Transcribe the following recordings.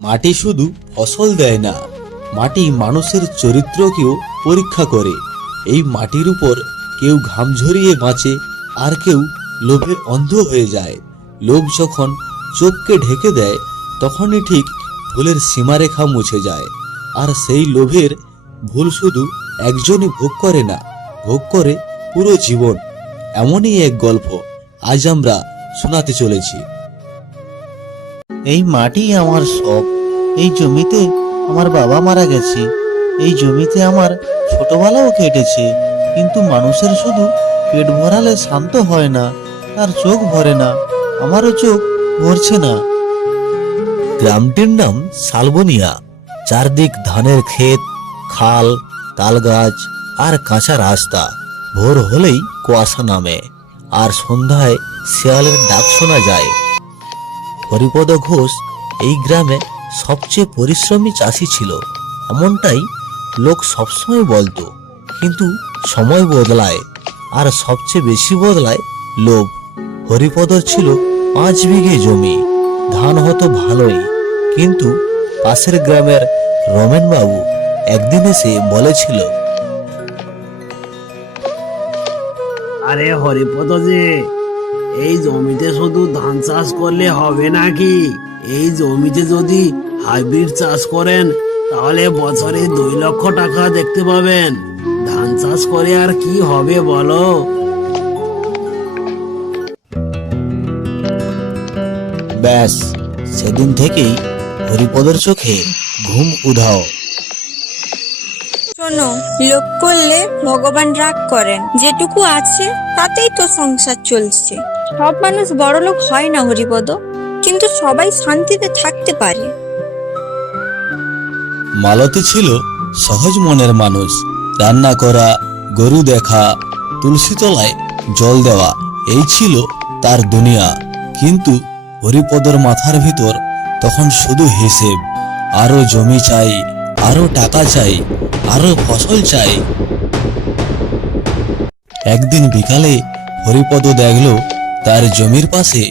মাটি শুধু ফসল দেয় না, মাটি মানুষের চরিত্রকেও পরীক্ষা করে। এই মাটির উপর কেউ ঘাম ঝরিয়ে বাঁচে, আর কেউ লোভে অন্ধ হয়ে যায়। লোভ যখন চোখকে ঢেকে দেয়, তখনই ঠিক ভুলের সীমারেখা মুছে যায়। আর সেই লোভের ভুল শুধু একজনই ভোগ করে না, ভোগ করে পুরো জীবন। এমনই এক গল্প আজ আমরা শোনাতে চলেছি। এই মাটি আমার সব। এই জমিতে আমার বাবা মারা গেছে। এই জমিতে আমার ছোটবেলাও কেটেছে। কিন্তু মানুষের শুধু পেট ভরালে শান্ত হয় না, তার চোখ ভরে না। আমারও চোখ ভরছে না। গ্রামটির নাম শালবনিয়া। চারদিক ধানের ক্ষেত, খাল, তাল গাছ আর কাঁচা রাস্তা। ভোর হলেই কুয়াশা নামে, আর সন্ধ্যায় শেয়ালের ডাক শোনা যায়। হরিপদ ঘোষ এই গ্রামে সবচেয়ে পরিশ্রমী চাষি ছিল, এমনটাই লোক সবসময় বলতো। কিন্তু সময় বদলায়, আর সবচেয়ে বেশি বদলায় লোভ। হরিপদর ছিল 5 বিঘে জমি। ধান হতো ভালোই, কিন্তু পাশের গ্রামের রমেন বাবু একদিন এসে বলেছিল, আরে হরিপদ যে, এই জমিতে শুধু ধান চাষ করলে হবে নাকি? এই জমিতে যদি হাইব্রিড চাষ করেন, তাহলে বছরে 2 লক্ষ টাকা দেখতে পাবেন। ধান চাষ করে আর কি হবে বলো? ব্যাস সেদিন থেকেই হরিপদর চোখে ঘুম উধাও। শোনো, লোভ করলে ভগবান রাগ করেন। যেটুকু আছে তাতেই তো সংসার চলছে। সব মানুষ বড়লোক হয় না হরিপদ, কিন্তু সবাই শান্তিতে থাকতে পারে। মালতী ছিল সহজ মনের মানুষ। রান্না করা, গরু দেখা, তুলসী তলায় জল দেওয়া, এই ছিল তার দুনিয়া। কিন্তু হরিপদর মাথার ভিতর তখন শুধু হিসেব। আরো জমি চাই, আরো টাকা চাই, আরো ফসল চাই। একদিন বিকালে হরিপদ দেখল তার জমির পাশে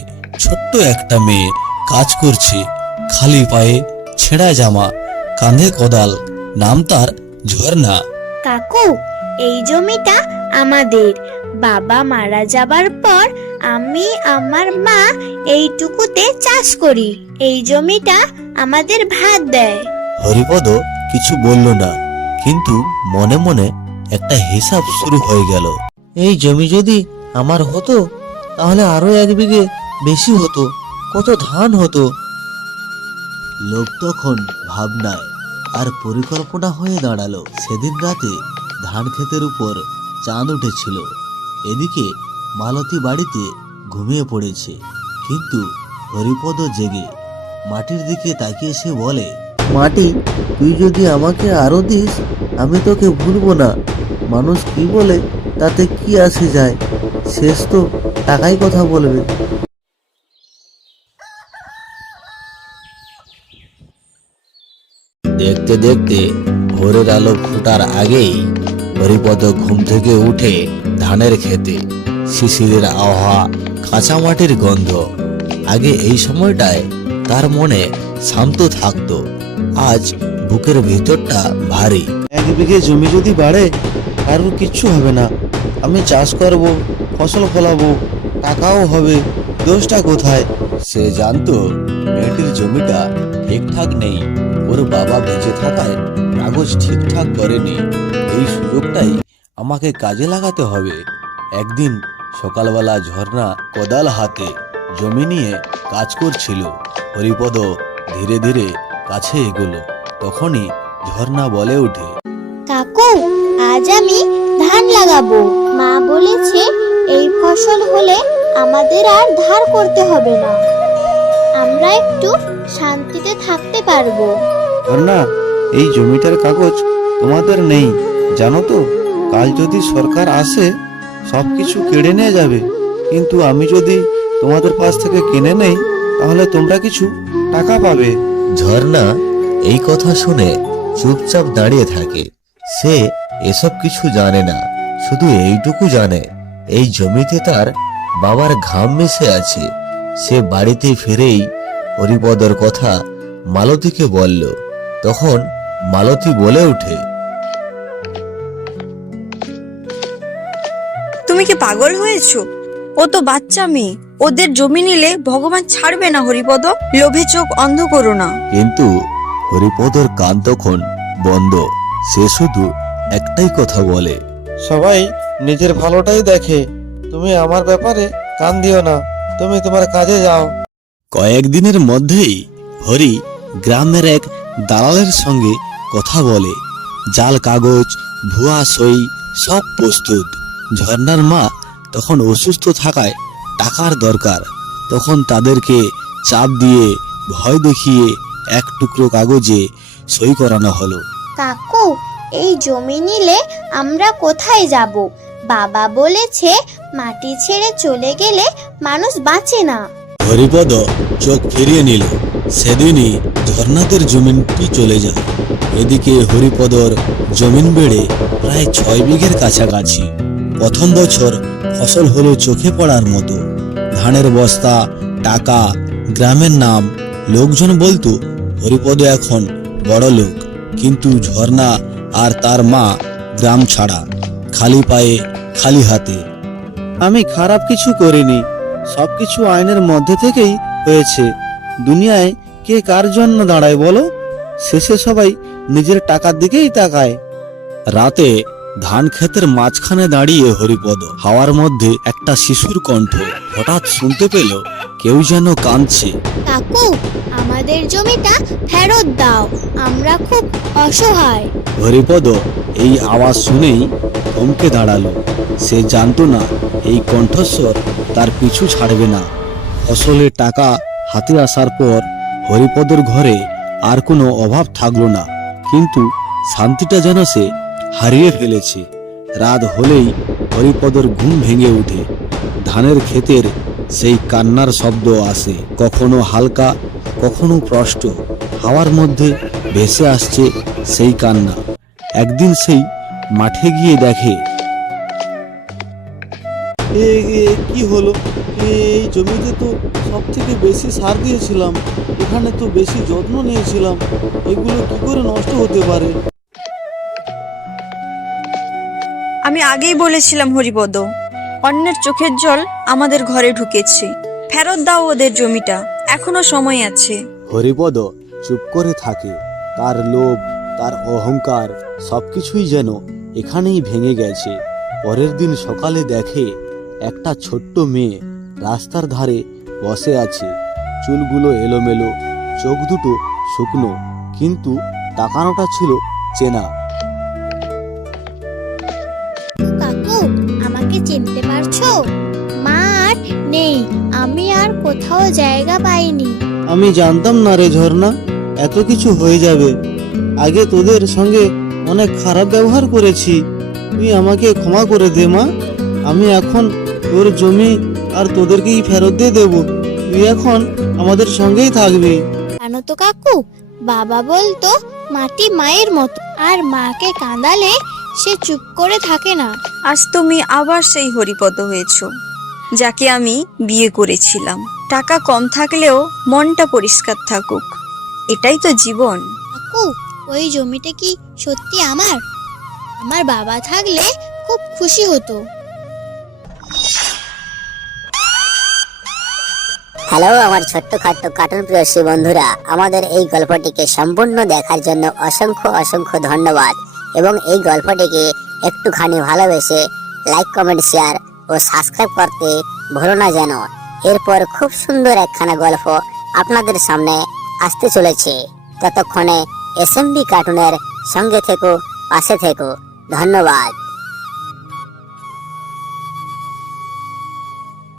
ছোট্ট একটা মেয়ে কাজ করছে। খালি পায়ে, ছেঁড়া জামা, কাঁধে কোদাল। নাম তার ঝর্ণা। কাকু, এই জমিটা আমাদের। বাবা মারা যাবার পর আমি আমার মা এইটুকুতে চাষ করি। এই জমিটা আমাদের ভাত দেয়। হরিপদ কিছু বলল না, কিন্তু মনে মনে একটা হিসাব শুরু হয়ে গেল। এই জমি যদি আমার হতো, তাহলে আরো 1 বিঘে বেশি হতো। কত ধান হতো। লোক তখন ভাবনায় আর পরিকল্পনা হয়ে দাঁড়ালো। সেদিন রাতে ধান ক্ষেতের উপর চাঁদ উঠেছিল। এদিকে মালতী বাড়িতে ঘুমিয়ে পড়েছে, কিন্তু হরিপদ জেগে। মাটির দিকে তাকিয়ে সে বলে, মাটি, তুই যদি আমাকে আরো দিস, আমি তোকে ভুলবো না। মানুষ কি বলে তাতে কি আসে যায়? শেষ তো টাকাই কথা বলবে। দেখতে দেখতে ভোরের আলো ফোটার আগেই হরিপদ ঘুম থেকে উঠে ধানের খেতে। শিশিরের আবহাওয়া, কাঁচা মাটির গন্ধ। আগে এই সময়টায় তার মনে শান্ত থাকতো, আজ বুকের ভিতরটা ভারী। 1 বিঘে জমি যদি বাড়ে, কারোর কিচ্ছু হবে না। আমি চাষ করব, ফসল ফলাবো, টাকাও হবে। দোষটা কোথায়? সে জানতো মেয়েটির জমিটা ঠিকঠাক নেই। ওর বাবা বেঁচে থাকায় কাগজ ঠিকঠাক করেনি। এই সুযোগটাই আমাকে কাজে লাগাতে হবে। একদিন সকালবেলা ঝর্ণা কোদাল হাতে জমি নিয়ে কাজ করছিল। হরিপদ ধীরে ধীরে কাছে এগোলো। তখনই ঝর্ণা বলে ওঠে, কাকু, আজ আমি ধান লাগাবো। মা বলেছে এই ফসল হলে আমাদের আর ধার করতে হবে না। আমরা একটু শান্তিতে থাকতে পারবো। ঝর্ণা, এই জমিটার কাগজ তোমাদের নেই, জানো তো? কাল যদি সরকার আসে, সবকিছু কেড়ে নিয়ে যাবে। কিন্তু আমি যদি তোমাদের পাশ থেকে কিনে নেই, তাহলে তোমরা কিছু টাকা পাবে। ঝর্ণা এই কথা শুনে চুপচাপ দাঁড়িয়ে থাকে। সে এসব কিছু জানে না, শুধু এইটুকু জানে এই জমিতে তার বাবার ঘাম মিশে আছে। সে বাড়িতে ফিরেই হরিপদর কথা মালতীকে বলল। তখন মালতী বলে ওঠে, তুমি কি পাগল হয়েছো? ও তো বাচ্চা মেয়ে, ওদের জমি নিলে ভগবান ছাড়বে না হরিপদ। লোভে চোখ অন্ধ করো না। কিন্তু হরিপদর কান তখন বন্ধ। সে শুধু একটাই কথা বলে, সবাই নিজের ভালোটাই দেখে, তুমি আমার ব্যাপারে কান দিও না, তুমি তোমার কাজে যাও। কয়েকদিনের মধ্যেই হরি গ্রামের এক দালালের সঙ্গে কথা বলে। জাল কাগজ, ভুয়া সই সব প্রস্তুত। ঝর্ণার মা তখন অসুস্থ থাকায় টাকার দরকার। তখন তাদেরকে চাপ দিয়ে, ভয় দেখিয়ে এক টুকরো কাগজে সই করানো হলো। কাকু, এই জমি নিলে আমরা কোথায় যাব? বাবা বলেছে মাটি ছেড়ে চলে গেলে মানুষ বাঁচে না। হরিপদ চোখ ফিরিয়ে নিল। সেদিনই ঝর্ণাদের জমিনটি চলে যায়। এদিকে হরিপদর জমিন বেড়ে প্রায় 6 বিঘের কাছাকাছি। প্রথম বছর ফসল হলো চোখে পড়ার মতো। ধানের বস্তা, টাকা, গ্রামের নাম। লোকজন বলতো হরিপদ এখন বড় লোক। কিন্তু ঝর্ণা আর তার মা গ্রাম ছাড়া, খালি পায়ে খালি হাতে। আমি খারাপ কিছু করিনি, সবকিছু আইনের মধ্যে থেকেই হয়েছে। দুনিয়ায় কে কার জন্য দাঁড়ায় বলো? শেষে সবাই নিজের টাকার দিকেই তাকায়। রাতে ধান ক্ষেতের মাঝখানে দাঁড়িয়ে হরিপদ হাওয়ার মধ্যে একটা শিশুর কণ্ঠ হঠাৎ শুনতে পেল। কেউ যেন কাঁদছে। কাকু, আমাদের জমিটা ফেরত দাও, আমরা খুব অসহায়। হরিপদ এই আওয়াজ শুনেই থমকে দাঁড়ালো। সে জানতো না এই কণ্ঠস্বর তার পিছু ছাড়বে না। ফসলের টাকা হাতে আসার পর হরিপদর ঘরে আর কোনো অভাব থাকলো না, কিন্তু শান্তিটা যেন সে হারিয়ে ফেলেছে। রাত হলেই হরিপদর ঘুম ভেঙে ওঠে। ধানের ক্ষেতের সেই কান্নার শব্দ আসে, কখনো হালকা, কখনো স্পষ্ট। হাওয়ার মধ্যে ভেসে আসছে সেই কান্না। একদিন সেই মাঠে গিয়ে দেখে, কি হলো? এই জমিতে তো সব থেকে বেশি সার দিয়েছিলাম, এখানে তো বেশি যত্ন নিয়েছিলাম, এগুলো কি করে নষ্ট হতে পারে? আমি আগেই বলেছিলাম হরিপদ, অন্যের চোখের জল আমাদের ঘরে ঢুকেছে। ফেরত দাও ওদের জমিটা, এখনো সময় আছে। হরিপদ চুপ করে থাকে। তার লোভ, তার অহংকার সবকিছুই যেন এখানেই ভেঙে গেছে। পরের দিন সকালে দেখে একটা ছোট্ট মেয়ে রাস্তার ধারে বসে আছে। চুলগুলো এলোমেলো, চোখ দুটো শুকনো, কিন্তু তাকানোটা ছিল চেনা। কাকু, আমাকে চিনতে পারছো? মা আর নেই, আমি আর কোথাও জায়গা পাইনি। আমি জানতাম না রে ঝর্ণা, এত কিছু হয়ে যাবে। আগে তোদের সঙ্গে অনেক খারাপ ব্যবহার করেছি, তুই আমাকে ক্ষমা করে দে মা। আমি এখন তোর জমি আর তোদেরকেই ফেরত দিয়ে দেবো। তুই এখন আমাদের সঙ্গেই থাকবি। জানো তো কাকু, বাবা বলতো মাটি মায়ের মতো, আর মাকে কাঁদালে সে চুপ করে থাকে না। আজ তুমি আবার সেই হরিপদ হয়েছো যাকে আমি বিয়ে করেছিলাম। টাকা কম থাকলেও মনটা পরিষ্কার থাকুক, এটাই তো জীবন। কাকু, ওই জমিটা কি সত্যি আমার? আমার বাবা থাকলে খুব খুশি হতো। হ্যালো আমার ছোট্ট খাট্ট কার্টুন প্রিয় বন্ধুরা, আমাদের এই গল্পটিকে সম্পূর্ণ দেখার জন্য অসংখ্য অসংখ্য ধন্যবাদ। এবং এই গল্পটিকে একটুখানি ভালোবেসে লাইক, কমেন্ট, শেয়ার ও সাবস্ক্রাইব করতে ভুলো না যেন। এরপর খুব সুন্দর একখানা গল্প আপনাদের সামনে আসতে চলেছে। ততক্ষণে SMB কার্টুনের সঙ্গে থেকো, পাশে থেকো। ধন্যবাদ।